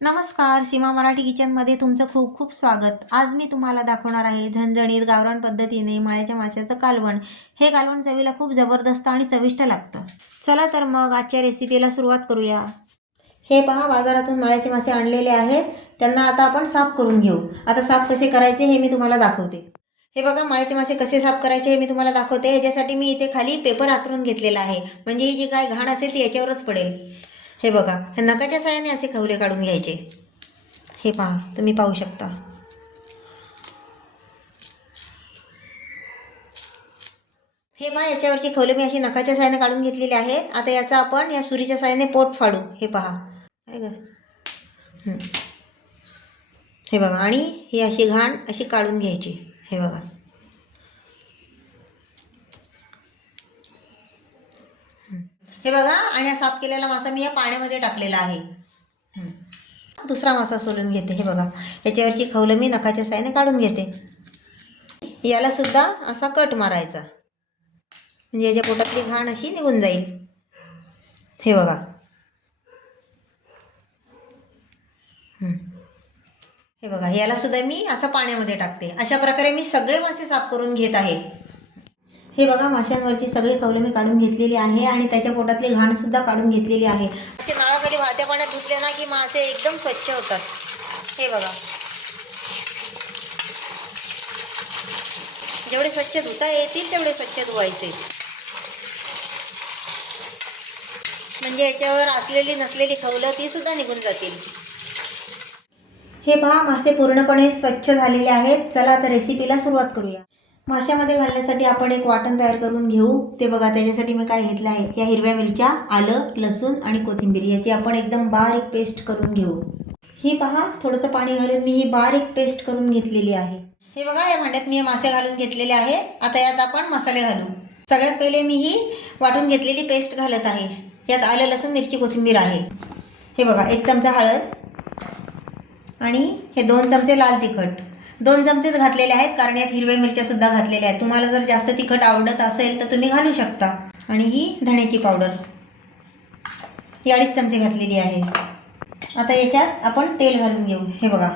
नमस्कार, सीमा मराठी किचनमध्ये तुमचं खूप खूप स्वागत. आज मी तुम्हाला दाखवणार आहे झणझणीत गावरान पद्धतीने मळ्याच्या माशाचं कालवण. हे कालवण चवीला खूप जबरदस्त आणि चविष्ट लागतं. चला तर मग आजच्या रेसिपीला सुरुवात करूया. हे पहा, बाजारातून मळ्याचे मासे आणलेले आहेत. त्यांना आता आपण साफ करून घेऊ. आता साफ कसे करायचे हे मी तुम्हाला दाखवते. हे बघा, मळ्याचे मासे कसे साफ करायचे हे मी तुम्हाला दाखवते. ह्याच्यासाठी मी इथे खाली पेपर हातरून घेतलेला आहे, म्हणजे ही जी काय घाण असेल ती याच्यावरच पडेल. हे बघा, हे नखाच्या साहाय्याने असे खवले काढून घ्यायचे. हे पहा, तुम्ही पाहू शकता. हे पहा, याच्यावरची खवले मी अशी नखाच्या साहाय्याने काढून घेतलेली आहेत. आता याचा आपण या सुरीच्या साहाय्याने पोट फाडू. हे पहा, हे बघा, आणि ही अशी घाण अशी काढून घ्यायची. हे बघा, हे बघा, आणि हा साफ केलेला मासा मी या पाण्यामध्ये टाकलेला आहे. दुसरा मासा सोलून घेते. हे बघा, याच्यावरची खवलं मी नखाच्या साहाय्याने काढून घेते. याला सुद्धा असा कट मारायचा, म्हणजे याच्या पोटातली घाण अशी निघून जाईल. हे बघा, हे बघा, याला सुद्धा मी असं पाण्यामध्ये टाकते. अशा प्रकारे मी सगळे मासे साफ करून घेत आहे. हे बघा, माशांवरची सगळी खवले मी काढून घेतलेली आहे आणि त्याच्या पोटातली घाण सुद्धा काढून घेतलेली आहे. असे नळाखाली वाहत्या पाण्यात धुतले ना की मासे एकदम स्वच्छ होतात. हे बघा, जेवढे स्वच्छ धुता येतील तेवढे स्वच्छ धुवायचे, म्हणजे ह्याच्यावर असलेली नसलेली खवलं ती सुद्धा निघून जातील. हे पहा, मासे पूर्णपणे स्वच्छ झालेले आहेत. चला आता रेसिपीला सुरुवात करूया. माशामध्ये घालण्यासाठी आपण एक वाटण तयार करून घेऊ. ते बघा, त्याच्यासाठी मी काय घेतलं आहे, या हिरव्या मिरच्या, आलं, लसूण आणि कोथिंबीर याची आपण एकदम बारीक पेस्ट करून घेऊ. ही पहा, थोडंसं पाणी घालून मी ही बारीक पेस्ट करून घेतलेली आहे. हे बघा, या भांड्यात मी हे मासे घालून घेतलेले आहे. आता यात आपण मसाले घालू. सगळ्यात पहिले मी ही वाटून घेतलेली पेस्ट घालत आहे. यात आलं, लसूण, मिरची, कोथिंबीर आहे. हे बघा, 1 चमचा हळद आणि हे 2 चमचे लाल तिखट. 2 चमचेच घातलेले आहेत, कारण यात हिरव्या मिरच्या सुद्धा घातलेल्या आहेत. तुम्हाला जर जास्त तिखट आवडत असेल तर तुम्ही घालू शकता. आणि ही धण्याची पावडर ही 2.5 चमचे घातलेली आहे. आता याच्यात आपण तेल घालून घेऊ. हे बघा,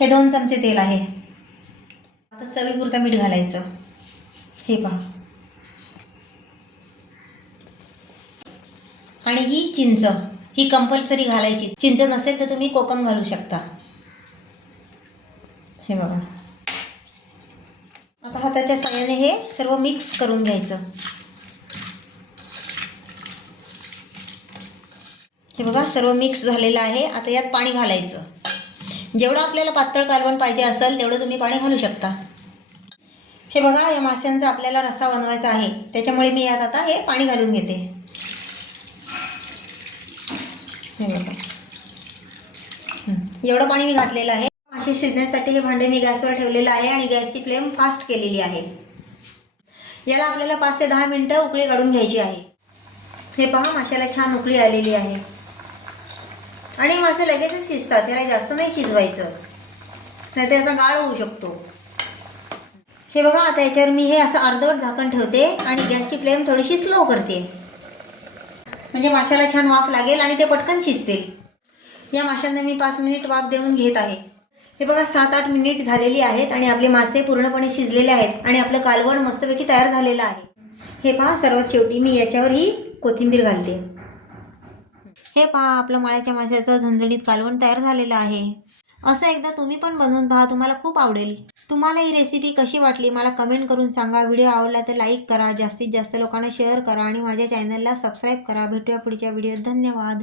हे 2 चमचे तेल आहे. आता चवीपुरतं मीठ घालायचं. हे पहा, आणि ही चिंच ही कंपल्सरी घालायची. चिंच नसेल तर तुम्ही कोकम घालू शकता. हे बघा, आता हाताच्या साहाय्याने हे सर्व मिक्स करून घ्यायचं. हे बघा, सर्व मिक्स झालेलं आहे. आता यात पाणी घालायचं. जेवढं आपल्याला पातळ कालवण पाहिजे असेल तेवढं तुम्ही पाणी घालू शकता. हे बघा, या माशांचा आपल्याला रस्सा बनवायचा आहे, त्याच्यामुळे मी यात आता हे पाणी घालून घेते. हे बघा, एवढं पाणी मी घातलेलं आहे. मासे शिजण्यासाठी हे भांडे मी गॅसवर ठेवलेलं आहे आणि गॅसची फ्लेम फास्ट केलेली आहे. याला आपल्याला 5 ते 10 मिनिटं उकळी काढून घ्यायची आहे. हे पहा, माशाला छान उकळी आलेली आहे आणि मासे लगेचच शिजतात. याला जास्त नाही शिजवायचं, नाही तर याचा गाळ होऊ शकतो. हे बघा, आता याच्यावर मी हे असं अर्धवट झाकण ठेवते आणि गॅसची फ्लेम थोडीशी स्लो करते, म्हणजे माशाला छान वाफ लागेल आणि ते पटकन शिजतील. या माशांना मी 5 मिनिट वाफ देऊन घेत आहे. हे बघा, 7-8 मिनिट झालेली आहेत आणि आपले मासे पूर्णपणे शिजलेले आहेत आणि आपलं कालवण मस्तपैकी तयार झालेलं आहे. हे पहा, सर्वात शेवटी मी याच्यावर ही कोथिंबीर घालते. हे पहा, आपलं मळ्याच्या माशाचं झणझणीत कालवण तयार झालेलं आहे. असं एकदा तुम्ही पण बनवून पहा, तुम्हाला खूप आवडेल. तुम्हाला ही रेसिपी कशी वाटली मला कमेंट करून सांगा. व्हिडिओ आवडला तर लाईक करा, जास्तीत जास्त लोकांना शेअर करा आणि माझ्या चॅनलला सबस्क्राईब करा. भेटूया पुढच्या व्हिडिओत. धन्यवाद.